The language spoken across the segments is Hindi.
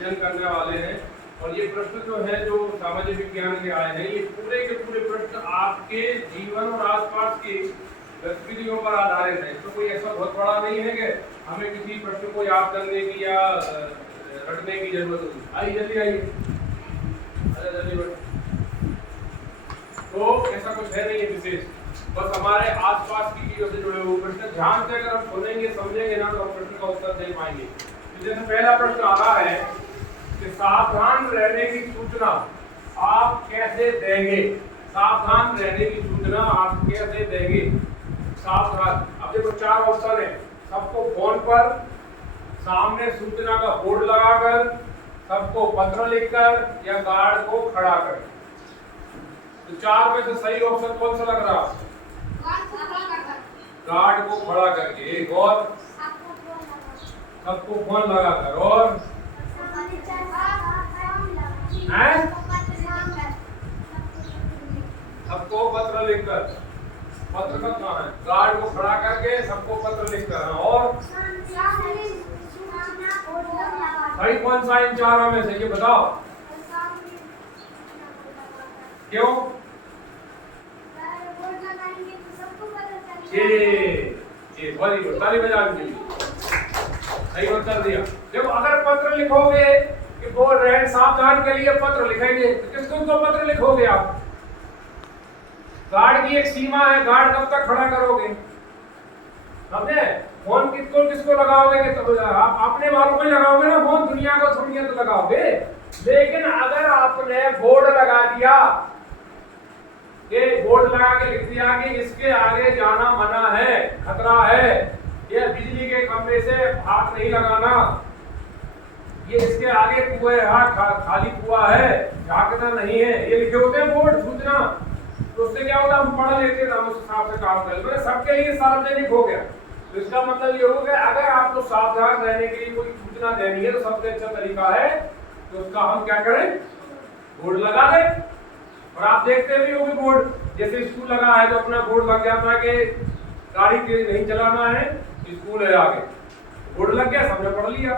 अध्ययन करने वाले हैं। और ये प्रश्न जो है जो सामाजिक विज्ञान के आए हैं, ये पूरे के पूरे प्रश्न आपके जीवन और आसपास की गतिविधियों पर आधारित है। तो कोई ऐसा बहुत बड़ा नहीं है कि हमें किसी प्रश्न को याद करने की या रटने की जरूरत होगी। आइए जल्दी आइए, जल्दी बढ़ो। तो ऐसा कुछ है नहीं है विशेष, बस हमारे आसपास की चीजों से जुड़े हुए प्रश्न ध्यान से अगर हम सुनेंगे समझेंगे ना तो हम प्रश्न का उत्तर दे पाएंगे। तो जैसे पहला प्रश्न आ रहा है कि सावधान रहने की सूचना आप कैसे देंगे। सावधान रहने की सूचना आप कैसे देंगे। सावधान, अब देखो 4 ऑप्शन है। सबको फोन पर, सामने सूचना का बोर्ड लगाकर, सबको पत्र लिखकर या गार्ड को खड़ा कर। तो 4 में से सही ऑप्शन कौन सा लग रहा है? गार्ड को खड़ा करके। एक और, सबको फोन लगाकर। और सबको पत्र लिखकर। पत्र का कहाँ है? गार्ड को खड़ा करके, सबको पत्र लिखकर। और सही कौन सा इन 4 में से, ये बताओ। क्यों? ये वेरी गुड, ताली बजा दीजिए। सही उत्तर दिया। देखो अगर पत्र लिखोगे कि बोल रहे हैं सावधान के लिए पत्र लिखेंगे, तो किसको पत्र लिखोगे आप? गार्ड की एक सीमा है, गार्ड कब तक खड़ा करोगे? समझे? फोन किसको लगाओगे कि तो आप अपने वालों को ही लगाओगे ना फोन, दुनिया को थोड़ी तो लगाओगे। लेकिन अगर आपने बोर्ड लगा दिया, ये बोर्ड लगा के लिख दिया कि इसके आगे जाना मना है, खतरा है, ये बिजली के खंभे से हाथ नहीं लगाना, ये इसके आगे कुआं खाली कुआं है, झांकना नहीं है, ये लिखे होते हैं बोर्ड सूचना। तो उससे क्या होता है, हम पढ़ लेते हैं, हम उस हिसाब से काम कर लेते हैं। सबके लिए सार्वजनिक हो गया। तो इसका मतलब ये हो गया अगर आपको सावधान रहने के लिए कोई सूचना देनी है तो सबसे अच्छा तरीका है तो उसका हम क्या करें, बोर्ड लगा दें। और आप देखते भी होंगे बोर्ड, जैसे स्कूल लगा है तो अपना बोर्ड लग जाता है कि गाड़ी तेज नहीं चलाना है, स्कूल है आगे, बोर्ड लग गया, सबने पढ़ लिया,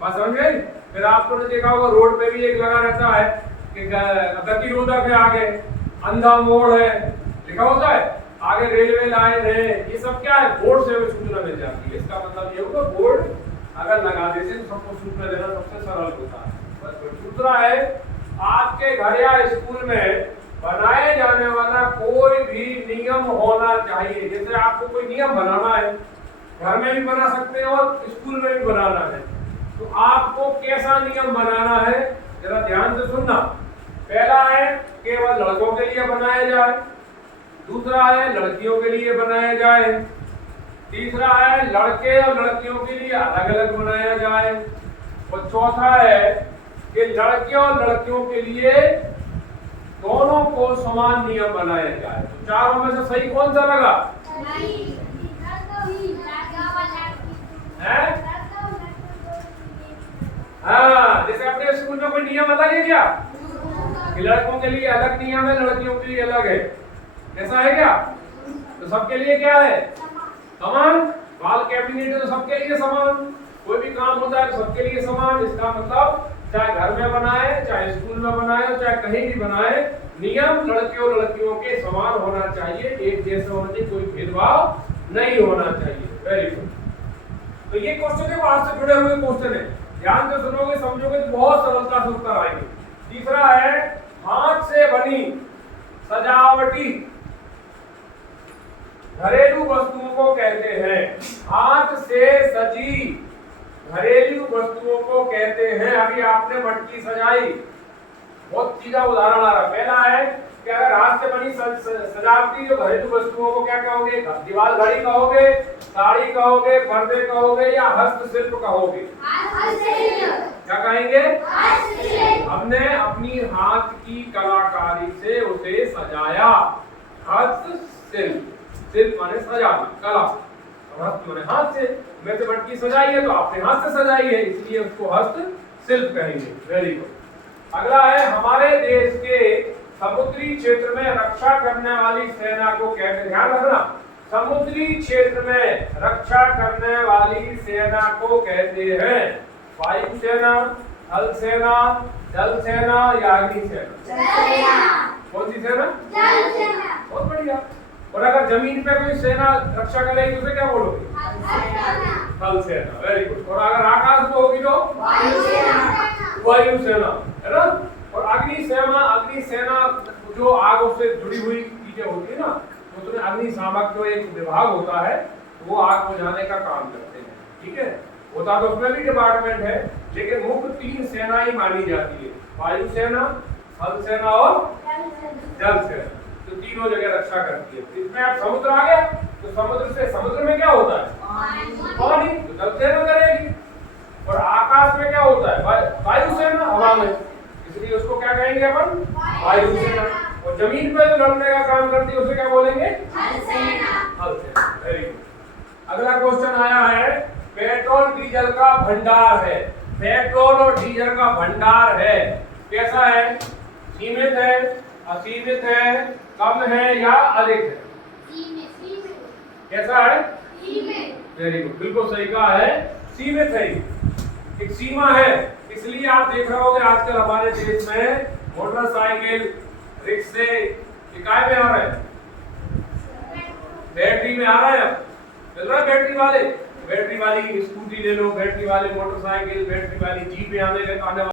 बात समझ गई। फिर आपने देखा होगा रोड पे भी एक लगा रहता है कि गतिरोधक है, आगे अंधा मोड़ है, लिखा होता है, आगे रेलवे लाइन है, ये सब क्या है, बोर्ड से हमें सूचना मिल जाती है। इसका मतलब ये होगा बोर्ड अगर लगा देते तो सबको सूचना देना सबसे सरल होता है। दूसरा है आपके घर या स्कूल में बनाए जाने वाला कोई भी नियम होना चाहिए। जैसे आपको कोई नियम बनाना है, घर में भी बना सकते हैं और स्कूल में भी बनाना है, तो आपको कैसा नियम बनाना है जरा ध्यान से सुनना। पहला है केवल लड़कों के लिए बनाया जाए, दूसरा है लड़कियों के लिए बनाया जाए, तीसरा है लड़के और लड़कियों के लिए अलग अलग बनाया जाए, और चौथा है कि लड़कियों और लड़कियों के लिए दोनों को समान नियम बनाया जाए। तो 4 में से सही कौन सा लगा? हाँ, जैसे अपने स्कूल में कोई नियम अलग है क्या? कि लड़कों के लिए अलग नियम है, लड़कियों के लिए अलग है, ऐसा है क्या? तो सबके लिए क्या है? समान। बाल कैबिनेट है तो सबके लिए समान, कोई भी काम होता है तो सबके लिए समान। इसका मतलब चाहे घर में बनाए, चाहे स्कूल में बनाए, चाहे कहीं भी बनाए, नियम लड़कियों लड़कियों के समान होना चाहिए, एक जैसे होना चाहिए, कोई भेदभाव नहीं होना चाहिए। Very good. तो ये क्वेश्चन है आज से जुड़े हुए क्वेश्चन है, ध्यान से सुनोगे समझोगे तो बहुत सरलता से उत्तर आएंगे। तीसरा है हाथ से बनी सजावटी घरेलू वस्तुओं को कहते हैं। हाथ से सजी घरेलू वस्तुओं को कहते हैं। अभी आपने मटकी सजाई, बहुत सीधा उदाहरण आ रहा। पहला है कि अगर हाथ से बनी सजावटी जो घरेलू वस्तुओं को क्या कहोगे? दीवार घड़ी कहोगे, साड़ी कहोगे, पर्दे कहोगे या हस्तशिल्प कहोगे? क्या कहेंगे? हमने अपनी हाथ की कलाकारी से उसे सजाया। हस्तशिल्प, शिल्प माने सजाना, कला, हस्त माने हाथ से। मैं तो मटकी सजाई है तो आपने हाथ से सजाई है, इसलिए उसको हस्तशिल्प कहेंगे। Very good. अगला है हमारे देश के समुद्री क्षेत्र में रक्षा करने वाली सेना को कहते हैं। ध्यान रखना, समुद्री क्षेत्र में रक्षा करने वाली सेना को कहते हैं वायुसेना, थल सेना, जल सेना या अग्नि सेना? कौन सी सेना? बहुत बढ़िया। और अगर जमीन पे कोई सेना रक्षा करेगी उसे क्या बोलोगे? थल सेना। Very good. और अगर आकाश में होगी तो वायु सेना, है ना? और अग्नि सेना जो आग से जुड़ी हुई चीजें होती है ना, तो उसमें अग्निशामक जो एक विभाग होता है वो आग बुझाने का काम करते हैं। ठीक है, होता तो उसमें भी डिपार्टमेंट है, लेकिन मुख्य 3 सेनाएं मानी जाती है, वायु सेना, थल सेना और जल सेना। तो तीनों जगह रक्षा करती है। इसमें आप समुद्र आ गया तो समुद्र में क्या होता है? पानी, तो जल सेना करेगी। और आकाश में क्या होता है? वायु सेना, हवा में, इसलिए उसको क्या कहेंगे अपन? वायु सेना। और जमीन पे जो लड़ने का काम करती है उसे क्या बोलेंगे? थल सेना। Very good. अगला क्वेश्चन आया है, पेट्रोल डीजल का भंडार है। पेट्रोल और डीजल का भंडार है, कैसा है? सीमित है, असीमित है, कम है या अधिक है? कैसा है? वेरी गुड, बिल्कुल सही कहा है, सीमित है। एक सीमा है, इसलिए आप देख रहे होंगे आजकल हमारे देश में मोटरसाइकिल, रिक्शे ये काय में आ रहे हैं? बैटरी में आ रहा है। अब चल रहा है बैटरी वाली स्कूटी ले लो, बैटरी वाली मोटरसाइकिल, बैटरी वाली जीप आने